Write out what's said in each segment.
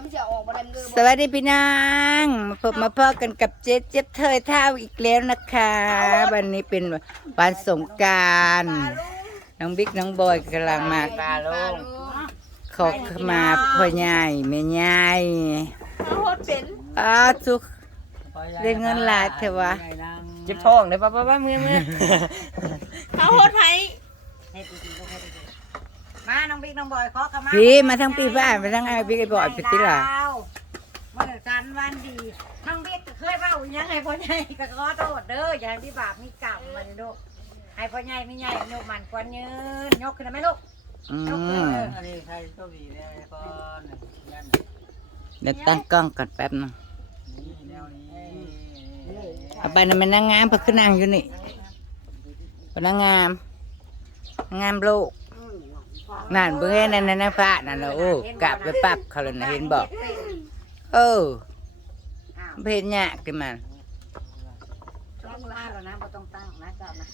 ไม่จะออกมาได้มือสวัสดีพี่นางมาพบมาพ่อกันกับเจ๊เจ็บเธอเท่าอีกแล้วนะคะ วันนี้เป็นวันสงกรารน้องบิ๊กน้องบอยกำลังมาปลาลูกขอขมาพ่อใหญ่แม่ใหญ่เอาโคตรเป็นอ้าวทุก ได้เงินหลายเถอะวะ เจ็บท้องเลยป้าป้าป้ามือมือเอาโคตรไทย มาน้องบิ๊กน้องบอยขอขมาพี่มาทั้งปีบ้านมาทั้งไอ้บิ๊กไอ้บอยไปติล่ะเมื่อจันทร์วันดีน้องบิ๊กก็เคยเว่าอีหยังไงพ่อใหญ่ก็ขอโทษเด้ออย่าให้พี่บาปมีกรรมมันลูกให้พ่อใหญ่ไม่ใหญ่ยกมันกวนยืนยกขึ้นได้ไหมลูกอืยกขึ้นมเอออันนี้ใครโชคดีเนี่ยก่อนยันเดี๋ยวตั้งกล้องก่อนแป๊บนึงนี่แนวนี้เอาไปนะมันนางงามเพิ่งขึ้นนางอยู่นี่เป็นนางงาม งามโลก นั่นเบื่อนั่นนั่นนะพระนั่นนะโอ้กลับไปปรับเขาเลยนะเห็นบอกเอออ้าวเพนยากกันมันต้องมาแล้วนะบ่ต้องตั้งนะเจ้านะ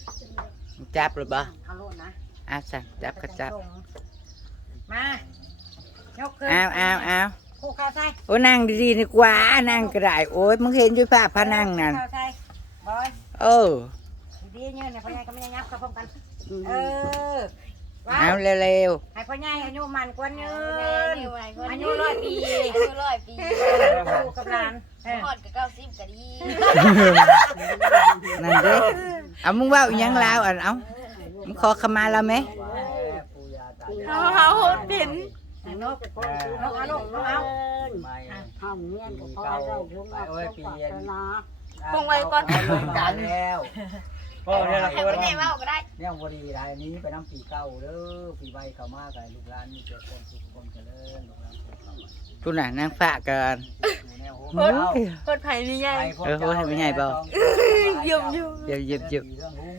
จับหรือบ่เอาโลดนะอาสั่จับก็จับมายกขึ้นอ้าวอ้าวอ้าวคู่เข้าใส่โอ้นั่งดีๆดีกว่านั่งก็ได้โอ้ยมึงเห็นด้วยภาพพระนั่งนั่นเข้าใส่บอยเออดีๆเนี่ยเนี่ยพ่อใหญ่ก็ไม่ยังยับกับพร้อมกันเออว้า เอาวเร็วให้พ่อใหญ่อายุมันกว่ายืนอาอายุยุร้ร้ออยยปีปีอายุร้อยปีอยู่กับหลานเออพอดกับเก้าสิบก็ดีๆนั่นเด้เอามึงว่าอีหยังลาวอะเอามึงขอขมาแล้วไหมปูยาตาเอาเอาโคตรเป็นนกนกเอาลูกนกเอาไม่ทำเงี้ยก็พอเก่าได้ทุกไปอย่างโอ้ยปีเย็นนะคงไว้ก่อนลงกันแล้ว ก็เนี่ยละให้คนพ่อใหญ่ว่าก็ได้เนี่ยพอดีรายนี้ไปน้ำปีเก่าเด้อปีใบเข้ามากับลูกหลานมีเจ้าคนทุกคนเจริญลูกหลานทุกคนกูน่ะนั่งฝากกันอยู่แนวโหโอ้ยโคตรไผ่นี่ใหญ่เออโหให้มันใหญ่เปล่าเยี่ยมอยู่เย็บเย็บเย็บเรื่องหุ้ง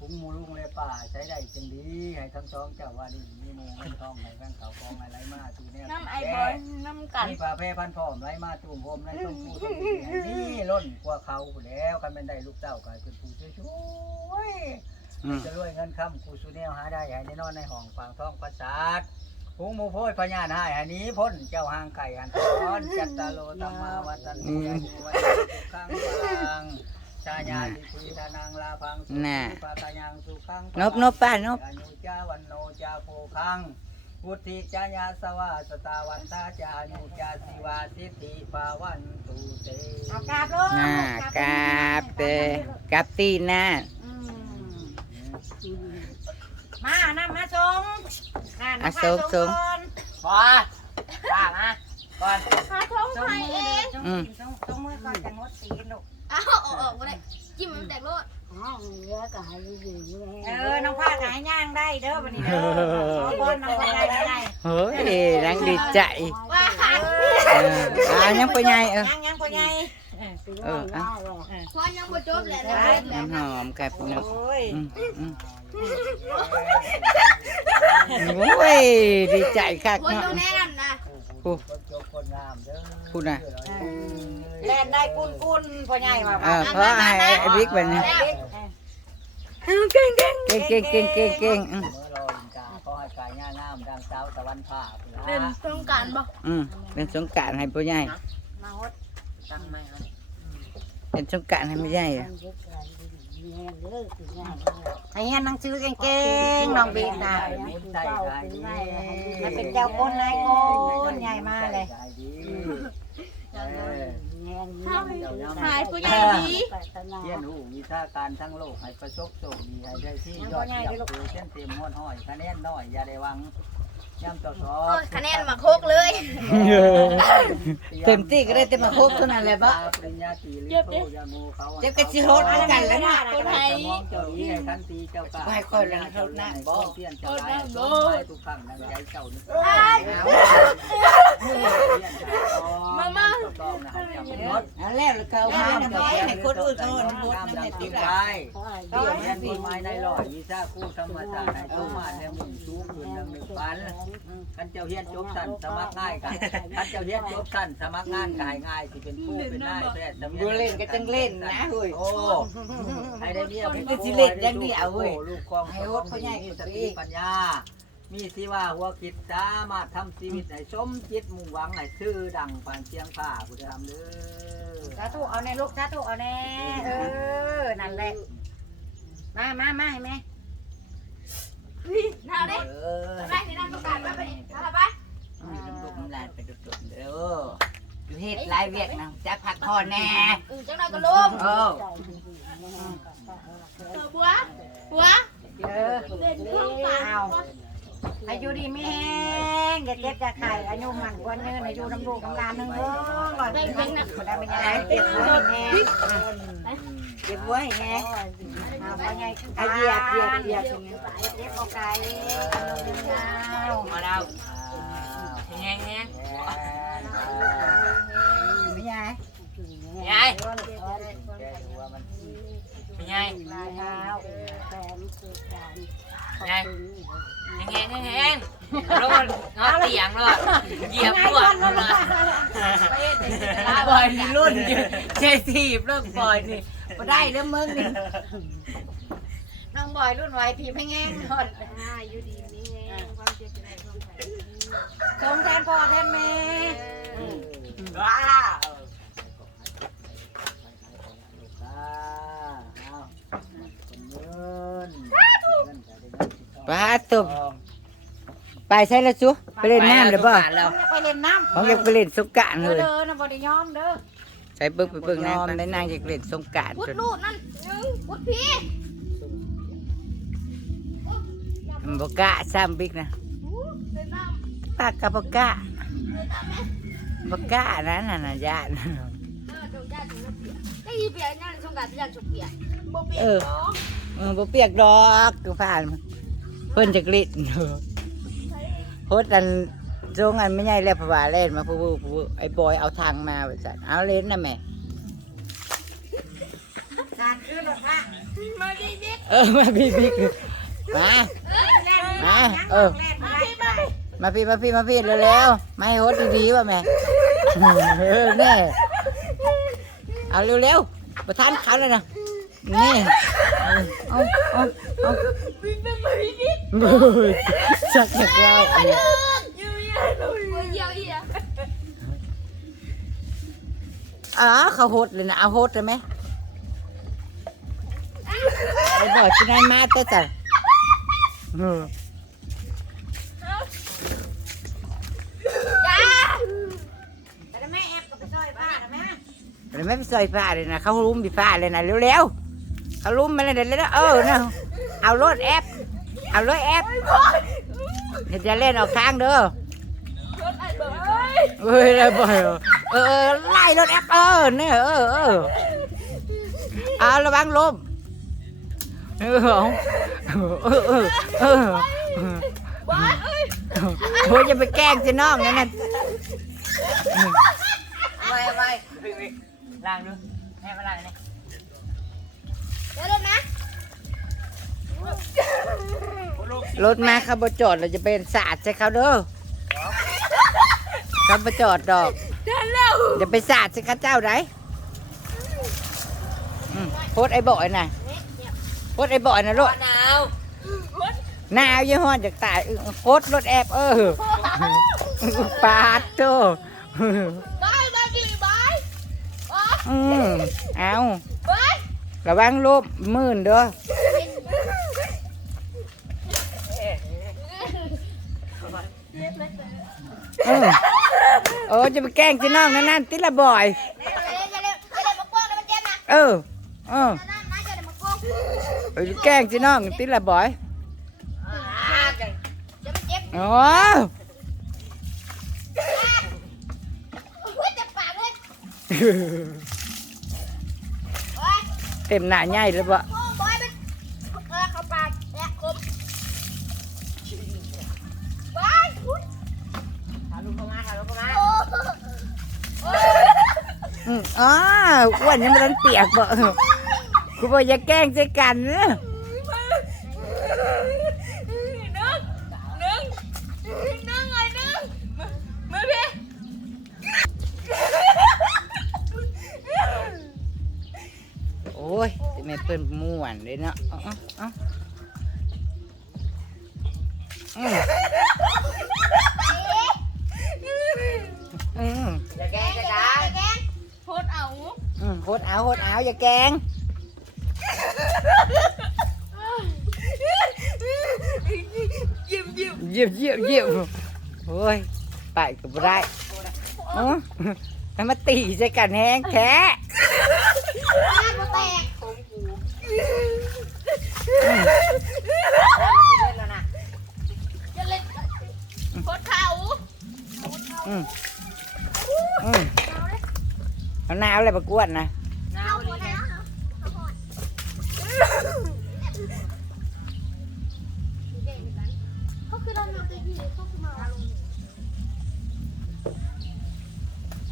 หุ้งหมูลุงเลย ป่าใช้ได้จึงดีให้ทั้งสองเจ้าว่าดีมีหมูเงินทองไหลแบงเขากองไหลมาตูแนวน้ำไอ้บอยน้ำกันมีปลาเพพันพร้อมไหลมาตูมโฮมในต้นผู้ต้นนี่ล้นกว่าเขาแล้วกันเป็นได้ลูกเต้ากลายเป็นผู้ช่วยช่วยอืมจะรวยเงินคำกูสุแนวหาได้ให้ได้นอนในห้องฟังท้องประสาทหุงหมูโพยพญานให้อันนี้พ้นเจ้าหางไก่หันตอนจัตตาโลตัมมาวัตันติอายุวันข้างฟัง ชาญาลิปุทานังลาพังสุขีปะกายังสุขังนบนบป้านบ อายุจาวันโนจาโพคังพุทธิจายาสวาสตาวันตาจายุจาสิวาสิทธิปาวันตุเต เอากราบลูกน่ากราบเตกราบตีหน้าอืมมาน้ำมาส่งน่ะน้ำพาส่งก่อนพอป้ามาก่อนหาท้องส่งไผ่มืเอองส่งมือส่งส่งมือก่อนจะงดตีนลูกเอาออกออกก็ได้จิ้มมันแตกโลดห้องเยอะก็ให้ดีๆแม่เออ น้องพาหายย่างได้เด้อวันนี้เด้อขอบอลน้องพาได้ได้เฮ้ยนั่งดีใจว่าเอออ่ายังไปไงเออ ย่างย่างพ่อใหญ่ปีหน้าได้หรอกพอยังบ่จบแล้วนะน้ำหอมกับพี่น้องโอ้ยอืมอืมโอ้ยดีใจคักคนเนาะตรงแน่นนะผู้คนจบคนงามเด้อพูดน่ะ แล่นได้กุนกุนพ่อใหญ่ว่าเออเพราะให้ไอ้บิ๊กแบบนี้เก่งเก่งเก่งเก่งเก่งเก่งเก่งอืมเมื่อรอลิงกาก็ให้กายงามดังเช้าตะวันผ่าเล่นต้องการบ่อืมเป็นสงกรารให้ผู้ใหญ่มาฮดตั้งไม่ครับเป็นสงกรารให้ผู้ใหญ่อะเยอะก็ให้ดีๆแม่เลิกปีหน้าให้เฮียนหนังสือเก่งๆน้องบิ๊กนะมุนใจกายดีมันเป็นเจ้าคนนายคนใหญ่มาเลย กายดีแม่นี่หายผู้ใหญ่ดี ปรารถนาเยี่ยนหูมีท่าการทั้งโลกให้ประสบโชคดีให้ได้ที่ยอดเยี่ยมคือเส้นเต็มม้วนห้อยคะแนนน้อยอย่าได้วัง ย่ำต่อสอโอ้บยคะแนนมาโคกเลยเต็มที่ก็ได้เต็มมาครบเท่านั้นแหละบ่ปริญญาตรีลิโตยามูเขาเจ็บกระชิโฮดเหมือนกันแล้วนะคนไทยเจ้านี้ให้ทันตีเจ้ากาไม่ค่อยแล้วนะเท่านั้นบ่เปลี่ยนเจ้าได้ทุกครั้งดังใจเจ้านึกมามาต้องนะให้จำรถเอาแล้วเขามาทำไมให้คนอื่นเขาหมดงามนั่นดัแหงละตีติไล่ะเดี๋ยวเรียนต้นไม้ในหล่อยยีซ่าคู่ธรรมชาติให้ต้นมาแล้วมุ่งสูงขึ้นดังหนึ่งปันกันเจ้าเฮียนจบสั้นสมัครง่ายกันกันเจ้าเฮียนจบสั้นสมัครงานกายง่ายที่เป็นผู้เป็นนายแพทย์ดูเล่นก็จังเล่นนะเฮ้ยโอ้ให้ได้เนี่ยมันเป็นสิเล่นอย่างเดียวเว้ยลูกกองให้รถเขาใหญ่กว่าสตัวเอติงปัญญา มีสิว่าหัวคิดสามารถทำชีวิตให้สมจิตมุ่งหวังให้ชื่อดังปานเชียงผ้าผู้ใดทำเด้อสาธุเอาแน่ลูกสาธุเอาแน่เออนั่นแหละมามามาให้แม่ นี่น่าเด้เออไปในนั่งต้องการไปไปเอาไปมีน้ำลูกน้ำลายไปดุดๆเด้ออยู่เฮ็ดหลายเวียกนะจักพักผ่อนแน่อือจังได๋ก็ลงเออเออบัวบัวเออเล่นโครงการเอาอายุดีไม่แห้งอย่าเจ็บอย่าไข่อายุมันกว่าเนินอายุน้ำลูกน้ำลานนึงเด้อลอยเป็นนะคนได้เป็นยังไงเจ็บไว้แห้ง เจ็บไว้แห้งเอาไปไงอาเหยียบเหยียบเหยียบอย่างเงี้ยเจ็บเอาไก่เอามาแล้วอ่าแห้งแห้งไม่ใช่ยายแกดูว่ามันเป็นไงลายเท้าแฟนคือการยายแห้งแห้งแห้งรถงอเตียงรถเหยียบปวดเลยปล่อยนี่รุ่นอยู่เจสีบเลิกปล่อยนี่ บ่ได้แล้วมึงนี่น้องบอยรุ่นไวทีไม่แง่งนอนอ่าอยู่ดีนี่ไงความเจ็บจะได้ความไข้สงแทนพ่อแทนแม่ว้าวอ่าเอาคนเงินเงินก็ได้เงินสิทองป้าตุบไปใช่แล้วจูไปเล่นน้ำเลยบ่เราไปเล่นน้ำเขาอยากไปเล่นสงกรารเอเลอยเด้อนะบไดิยอมเด้อ ใช้เบิ้งไปเบิ้งน้ำได้นางอยากเล่นสงกรารพุดจนลูกนั่นนึงพุดพี่มันบกล้าซ้ำบิ๊กนะเดินน้ปากกับกล้าำเดินน้ำแม่บกล้านะน่ะนะญาติ เออจงญาติจงเปียกได้ยินเปียกนั่นสงการญาติจงเปียกบ่เปียกเออเนาะเออบ่เปียกดอกก็ผ่านมาเพิ่นจะกลิ้นเออโพดอัน จงอันไม่ใหญ่แล้วเพราะว่าเล่นมาผู้ผู้ผู้ไอ้บอยเอาทางมาว่าซั่นเอาเล่นนะแม่การขึ้นรถพระมาดิดิเออมาพี่บิ๊กมาแล่นมาเออแล่นมาพี่มามาพี่มาพี่มาพี่เร็วๆมาให้โฮดดีๆว่ะแม่เออแน่เอาเร็วๆประทานเขาเลยนะนี่เอาเอาเอาวิ่งไปมาดิดิเฮ้ยสักอยากเล่า อ๋อเขาโฮดเลยนะเอาโฮดเลยไหมไอ้บอกที่นายมาแต่จ้ะเออจ้าแต่แม่แอบกับไปซอยป้านะแม่เดี๋ยไม่ไปซอยฟ้าเลยนะเขาลุ้มดีฟ้าเลยนะเร็วๆเขาลุ้มมาเลยเดี๋ยวเร็วๆเออนะเอารถแอปเอารถแอปเดี๋ยวจะเล่นออกทางเด้อ เฮ้ยเลยบ่อยเออไล่รถแอปเออเนี่ยเออเออเอาระวังลมเออเออเออเออโอ้ยจะไปแกล้งสิน้องนั่นน่ะไว้ไว้ล้างดูแม่มาล้างนี่เดี๋ยวรถนะรถมาเขาบจอดเราจะเป็นสาดใส่เขาเด้อ เขาบจอดดอกเดินเร็วอย่าไปสาดใส่เข้าเจ้าไรอืมโพดไอ้บ่อยน่ะโพดไอ้บ่อยน่ะรถหนาวหนาวยี่ห้อจากตายเออโพดรถแอบเออปาดโตบายบายดีบายอ๋ออืมเอาบายระวังลบมื่นเด้อเออเออ จะไปแกล้งจีน้องนั่นนั่นติละบ่อยอย่าเล่นอย่นอย่เล่นมาบนะเออ เออเออแกล้งจีน้องติละบ่อยอ่าเดี๋ยวมันเจ็บอ๋อยเจ็บปากเลยโอ้เต็มหน้าใหญ่เลยบ่ อ้วนยังไม่ทันเปียกบ่เออกูบอกอย่าแกล้งใจกันนะนึ่งนึ่งนึ่งไงนึ่งมือพี่โอ้ยจะไม่เปิ้นม่วนเลยเนาะเอาเอา อาโหดเอาอย่าแกล้งยิ้มยิ้มเยี่ยมเยี่ยมเยี่ยมโอ้ยไปก็บ่ได้อ๋อให้มาตีใส่กันแห้งแท้แล้วนะจะเล่นโพดเขาอืมอืมเอาหนาวอะไรประกวดนะ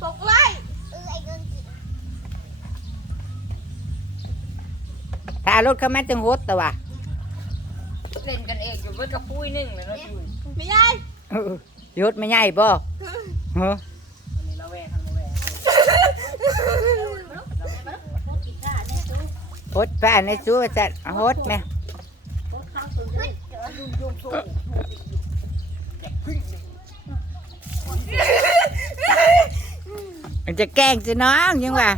ตกไล่ถ้ารถเข้ามาจังโหดแต่ว่าเล่นกันเองอยู่เบิดกับปุ้ยนึงเลยเนาะจุ้ยไม่ได้เออโหดไม่ใหญ่บ่ฮะ อันนี้ละแวงทันละแวง โห ดป้าในสู้จัดโหดแม่มันจะแกล้งจะน้องยังวะ